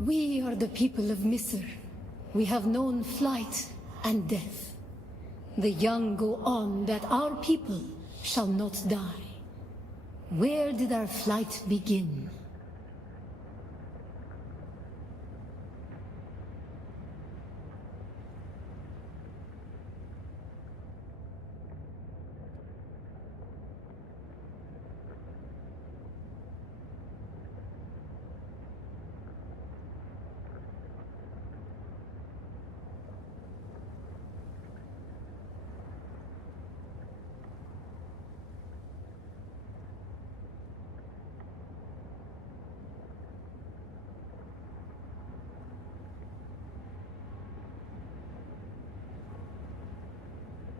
We are the people of Misr. We have known flight and death. The young go on that our people shall not die. Where did our flight begin?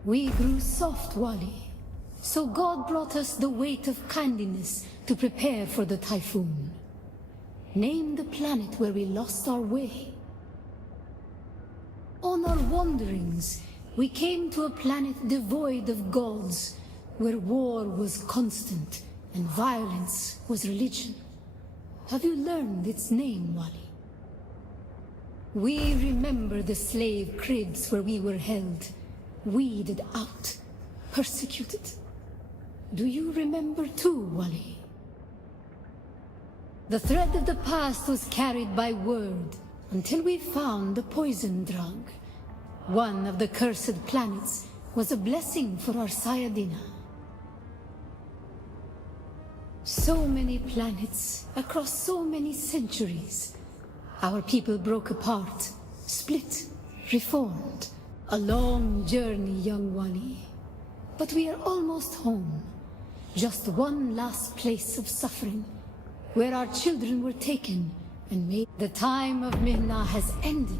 We grew soft, Wali. So God brought us the weight of kindliness to prepare for the typhoon. Name the planet where we lost our way. On our wanderings, we came to a planet devoid of gods, where war was constant and violence was religion. Have you learned its name, Wali? We remember the slave cribs where we were held, weeded out, persecuted. Do you remember too, Wali? The thread of the past was carried by word until we found the poison drug. One of the cursed planets was a blessing for our Sayadina. So many planets across so many centuries. Our people broke apart, split, reformed. A long journey, young Wali. But we are almost home. Just one last place of suffering, where our children were taken and made. The time of Mihna has ended.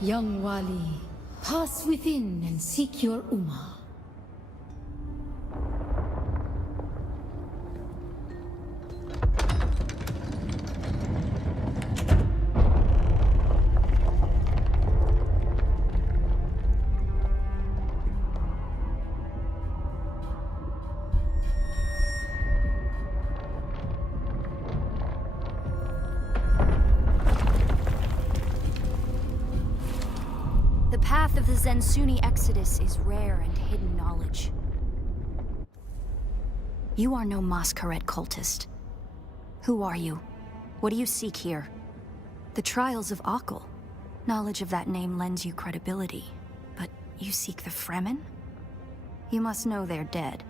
Young Wali, pass within and seek your Ummah. The path of the Zensuni Exodus is rare and hidden knowledge. You are no Masquerade cultist. Who are you? What do you seek here? The trials of Akal. Knowledge of that name lends you credibility. But you seek the Fremen? You must know they're dead.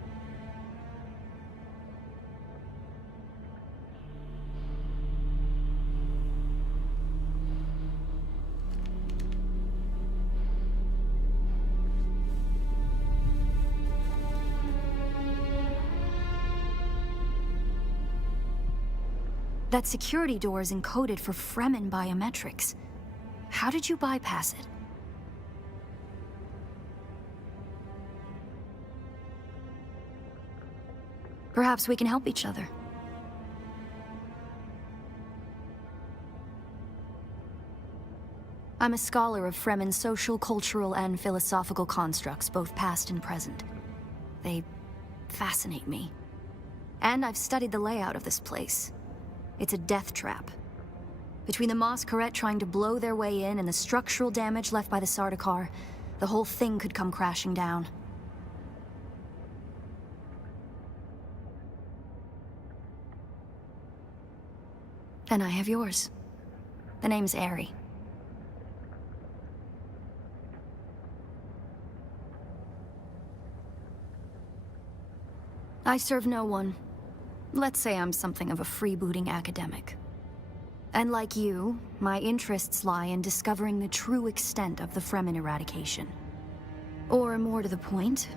That security door is encoded for Fremen biometrics. How did you bypass it? Perhaps we can help each other. I'm a scholar of Fremen's social, cultural, and philosophical constructs, both past and present. They fascinate me. And I've studied the layout of this place. It's a death trap. Between the Masquerade trying to blow their way in and the structural damage left by the Sardaukar, the whole thing could come crashing down. And I have yours. The name's Aerie. I serve no one. Let's say I'm something of a freebooting academic. And like you, my interests lie in discovering the true extent of the Fremen eradication. Or more to the point,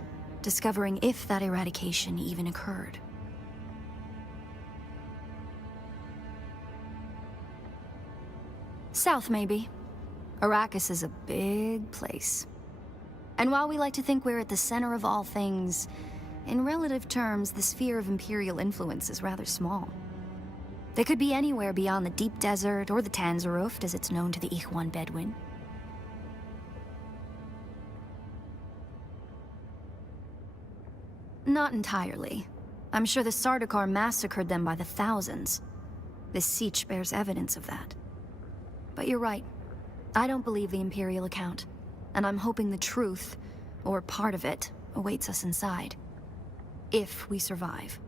discovering if that eradication even occurred. South, maybe. Arrakis is a big place. And while we like to think we're at the center of all things, in relative terms, the sphere of Imperial influence is rather small. They could be anywhere beyond the deep desert or the Tanzaruft, as it's known to the Ikhwan Bedouin. Not entirely. I'm sure the Sardaukar massacred them by the thousands. This siege bears evidence of that. But you're right. I don't believe the Imperial account. And I'm hoping the truth, or part of it, awaits us inside. If we survive.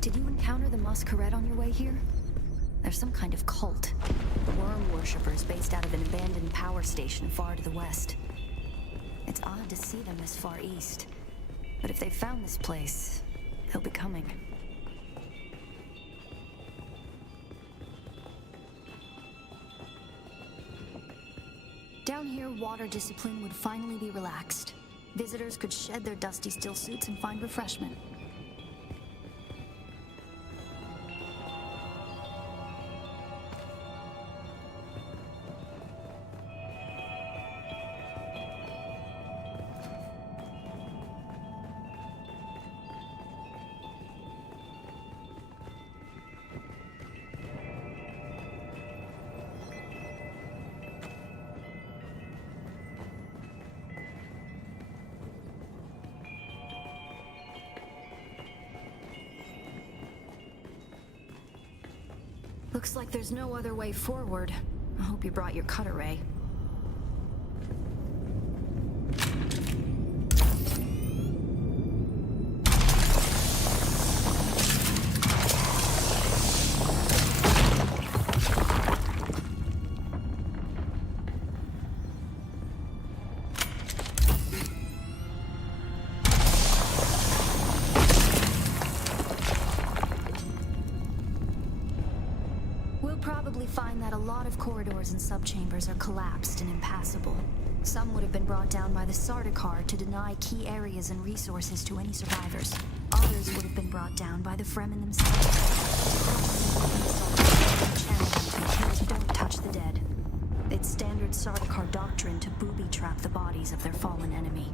Did you encounter the Masquerade on your way here? There's some kind of cult. Worm worshippers based out of an abandoned power station far to the west. It's odd to see them this far east. But if they've found this place, they'll be coming. Down here, water discipline would finally be relaxed. Visitors could shed their dusty still suits and find refreshment. Looks like there's no other way forward. I hope you brought your cutter ray. Find that a lot of corridors and subchambers are collapsed and impassable. Some would have been brought down by the Sardaukar to deny key areas and resources to any survivors. Others would have been brought down by the Fremen themselves. Don't touch the dead. It's standard Sardaukar doctrine to booby-trap the bodies of their fallen enemy.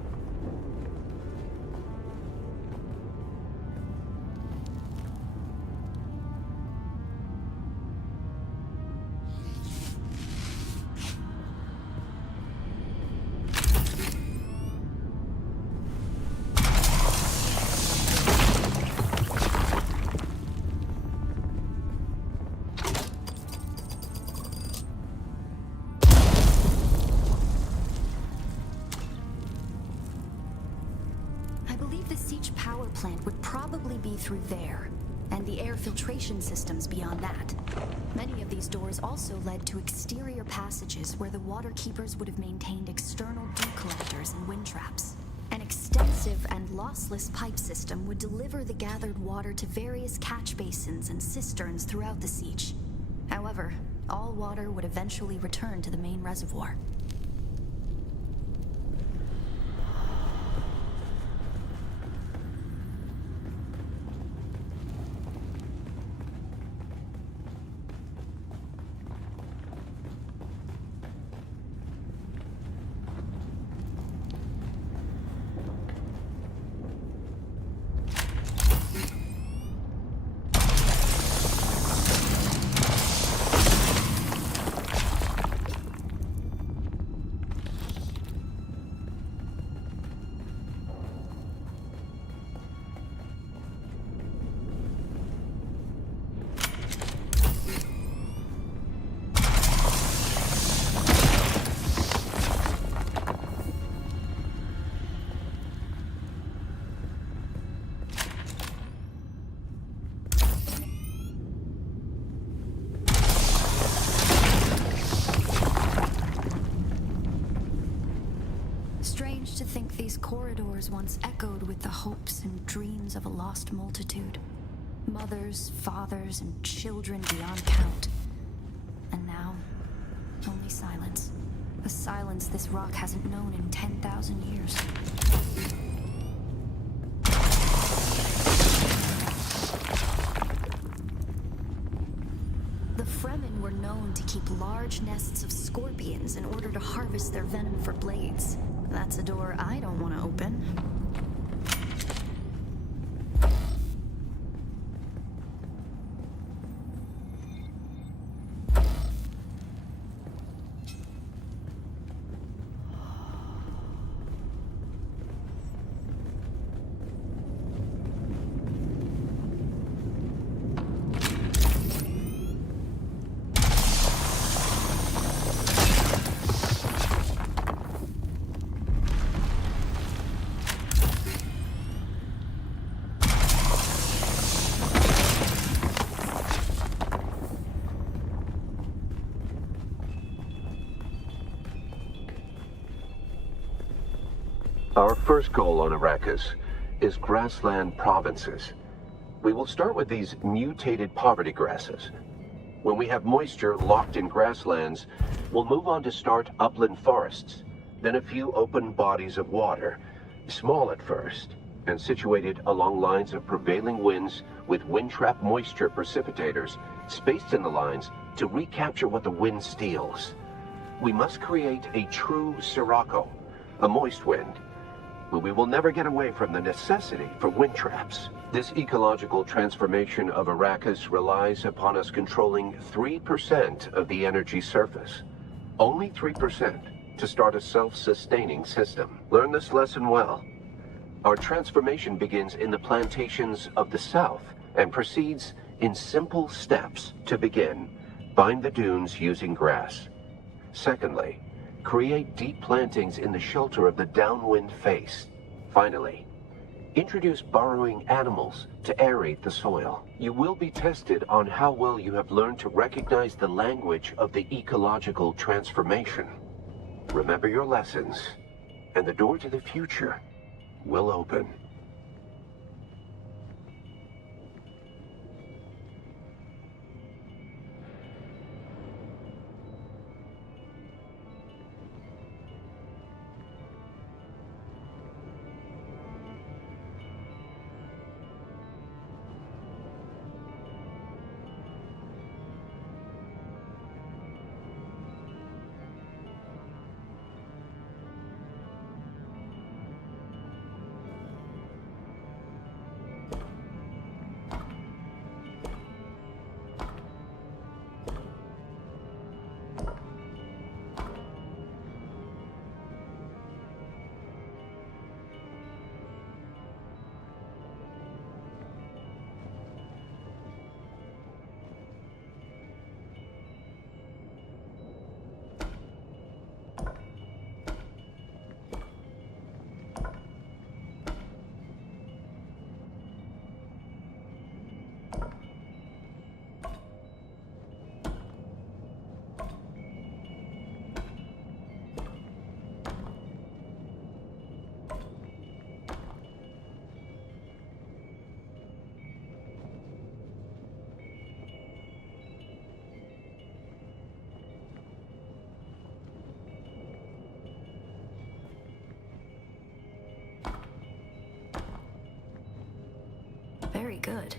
Plant would probably be through there, and the air filtration systems beyond that. Many of these doors also led to exterior passages where the water keepers would have maintained external dew collectors and wind traps. An extensive and lossless pipe system would deliver the gathered water to various catch basins and cisterns throughout the siege. However, all water would eventually return to the main reservoir. These corridors once echoed with the hopes and dreams of a lost multitude. Mothers, fathers, and children beyond count. And now, only silence. A silence this rock hasn't known in 10,000 years. The Fremen were known to keep large nests of scorpions in order to harvest their venom for blades. That's a door I don't want to open. Our first goal on Arrakis is grassland provinces. We will start with these mutated poverty grasses. When we have moisture locked in grasslands, we'll move on to start upland forests, then a few open bodies of water, small at first, and situated along lines of prevailing winds with wind-trap moisture precipitators spaced in the lines to recapture what the wind steals. We must create a true sirocco, a moist wind, but we will never get away from the necessity for wind traps. This ecological transformation of Arrakis relies upon us controlling 3% of the energy surface. Only 3% to start a self-sustaining system. Learn this lesson well. Our transformation begins in the plantations of the south and proceeds in simple steps. To begin, bind the dunes using grass. Secondly, create deep plantings in the shelter of the downwind face. Finally, introduce burrowing animals to aerate the soil. You will be tested on how well you have learned to recognize the language of the ecological transformation. Remember your lessons, and the door to the future will open. Very good.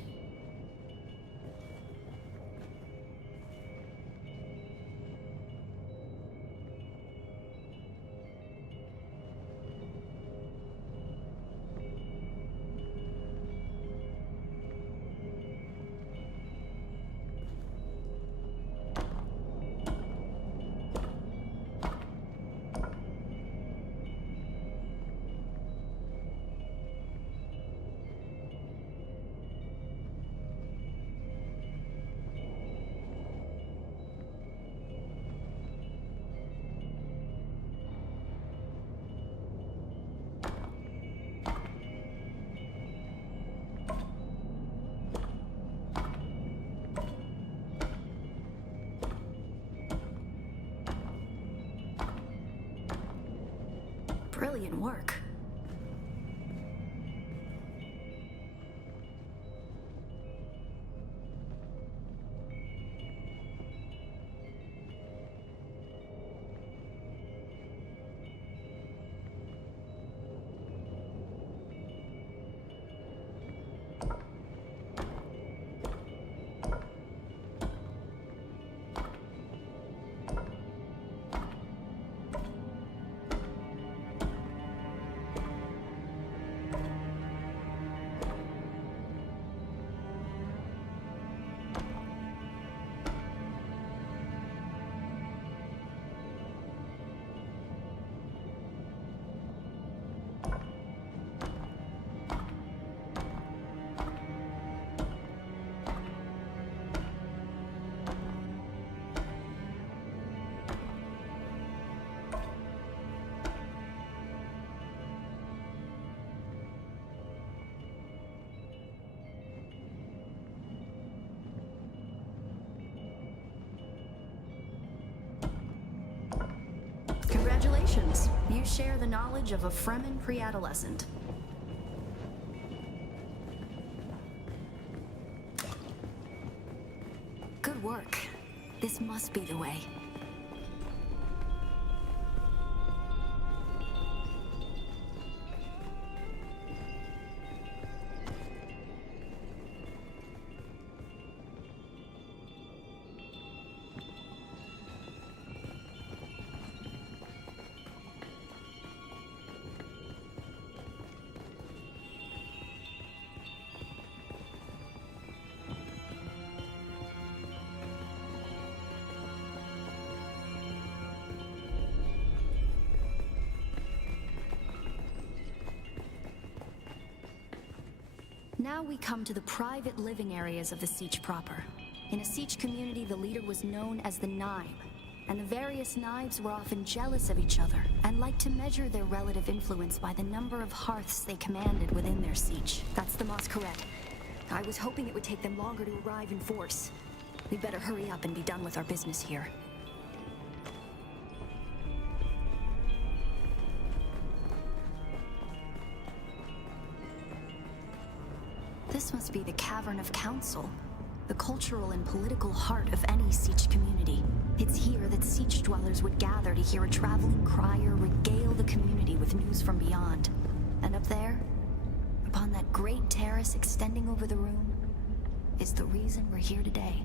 Brilliant work. Congratulations. You share the knowledge of a Fremen pre-adolescent. Good work. This must be the way. Now we come to the private living areas of the Siege proper. In a Siege community, the leader was known as the Naib, and the various Naibs were often jealous of each other and liked to measure their relative influence by the number of hearths they commanded within their Siege. That's the Masquerade. I was hoping it would take them longer to arrive in force. We'd better hurry up and be done with our business here. This must be the Cavern of Council, the cultural and political heart of any Siege community. It's here that Siege dwellers would gather to hear a traveling crier regale the community with news from beyond. And up there, upon that great terrace extending over the room, is the reason we're here today.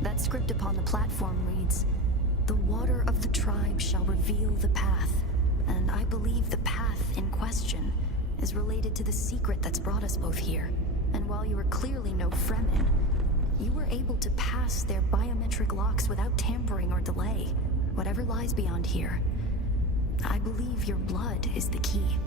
That script upon the platform reads, "The water of the tribe shall reveal the path." And I believe the path in question is related to the secret that's brought us both here. And while you are clearly no Fremen, you were able to pass their biometric locks without tampering or delay. Whatever lies beyond here, I believe your blood is the key.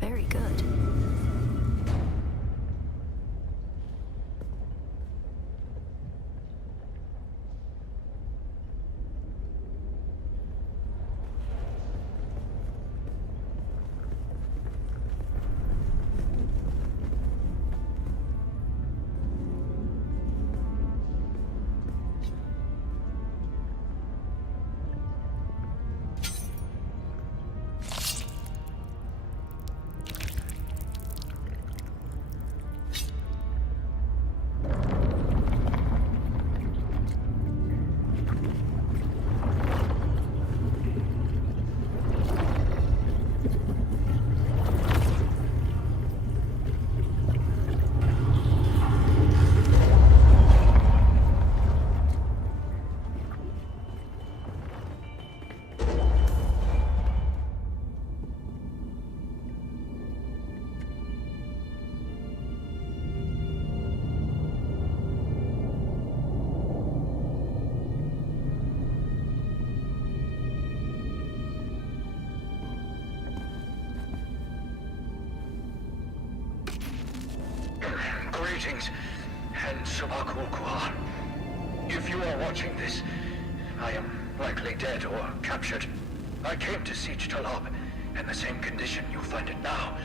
Very good. Greetings. and Subakul Kuhan. If you are watching this, I am likely dead or captured. I came to Siege Talab in the same condition you find it now.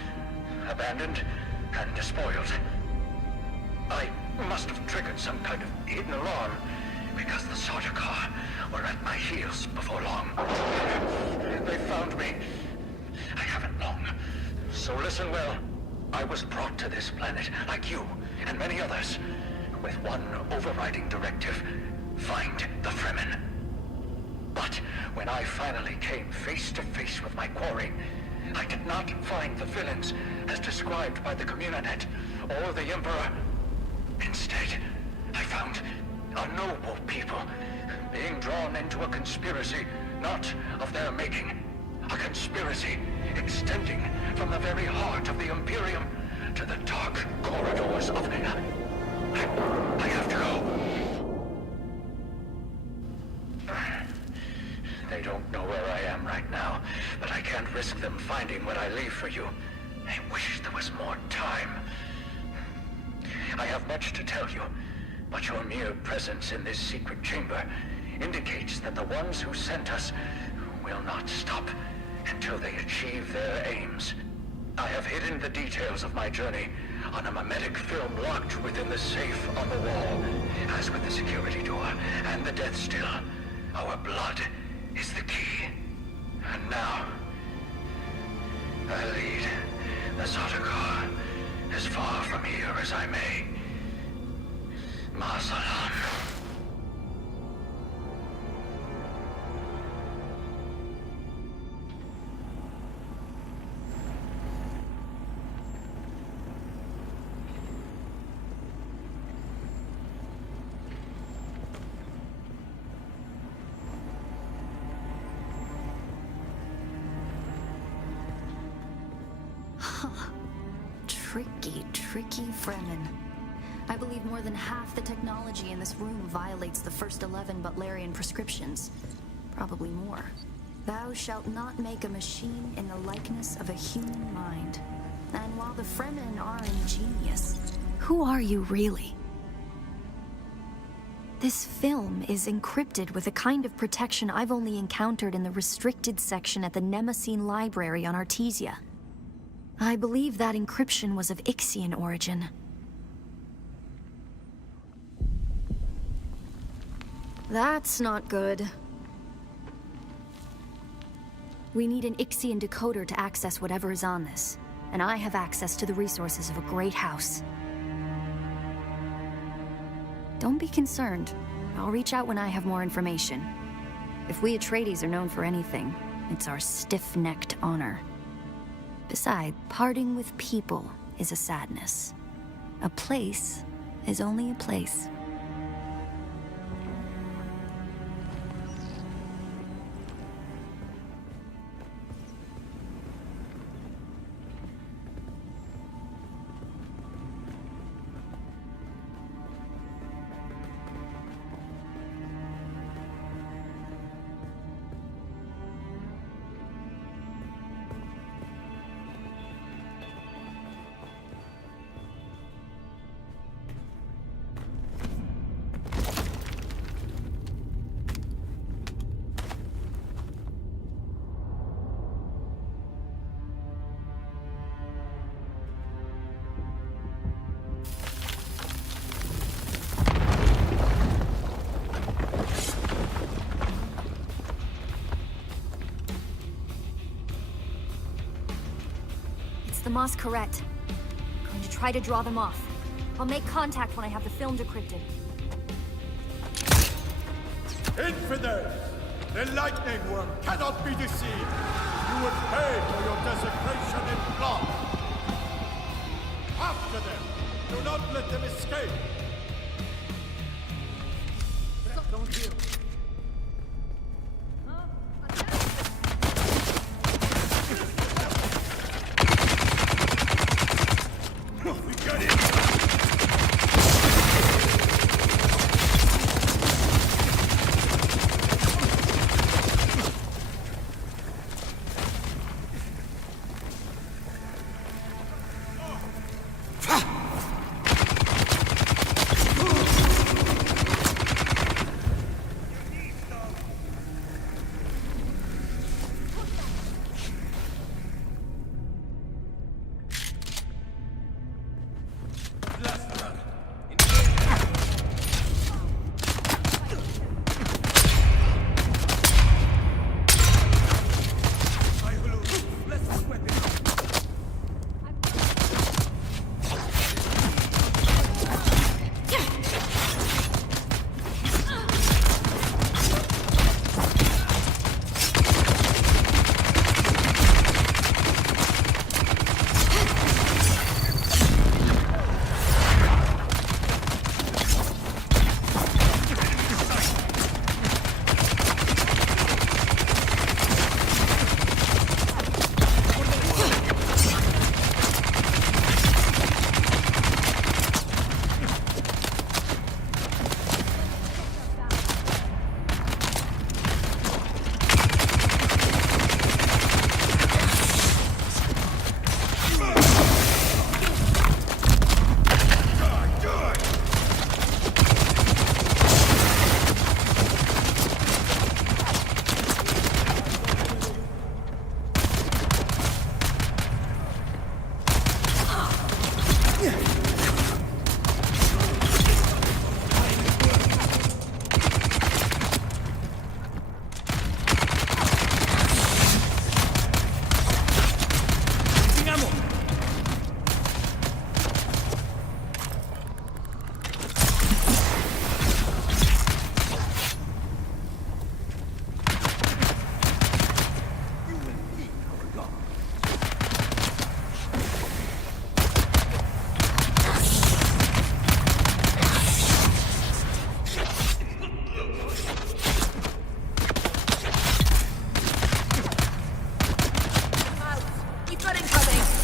Abandoned and despoiled. I must have triggered some kind of hidden alarm, because the Sardaukar were at my heels before long. They found me. I haven't long. So listen well. I was brought to this planet, like you and many others, with one overriding directive: find the Fremen. But when I finally came face to face with my quarry, I did not find the villains as described by the Communinet or the Emperor. Instead, I found a noble people being drawn into a conspiracy not of their making. A conspiracy extending from the very heart of the Imperium to the dark corridors of... I have to go. They don't know where I am right now, but I can't risk them finding what I leave for you. I wish there was more time. I have much to tell you, but your mere presence in this secret chamber indicates that the ones who sent us will not stop until they achieve their aims. I have hidden the details of my journey on a mimetic film locked within the safe on the wall. As with the security door and the death still, our blood is the key. And now, I lead the Sardaukar as far from here as I may. Masalam. Tricky Fremen. I believe more than half the technology in this room violates the first 11 Butlerian prescriptions. Probably more. Thou shalt not make a machine in the likeness of a human mind. And while the Fremen are ingenious, who are you really? This film is encrypted with a kind of protection I've only encountered in the restricted section at the Nemesine Library on Artesia. I believe that encryption was of Ixian origin. That's not good. We need an Ixian decoder to access whatever is on this, and I have access to the resources of a great house. Don't be concerned. I'll reach out when I have more information. If we Atreides are known for anything, it's our stiff-necked honor. Besides, parting with people is a sadness. A place is only a place. The Masquerette. I'm going to try to draw them off. I'll make contact when I have the film decrypted. Infidels! The lightning worm cannot be deceived! You will pay for your desecration in blood! After them! Do not let them escape! Don't you? got incoming!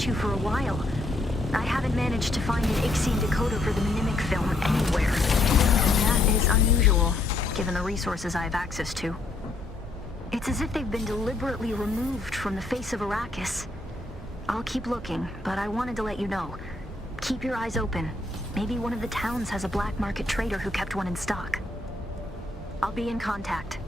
issue for a while. I haven't managed to find an Ixian decoder for the Mnemic film anywhere. That is unusual, given the resources I have access to. It's as if they've been deliberately removed from the face of Arrakis. I'll keep looking, but I wanted to let you know. Keep your eyes open. Maybe one of the towns has a black market trader who kept one in stock. I'll be in contact.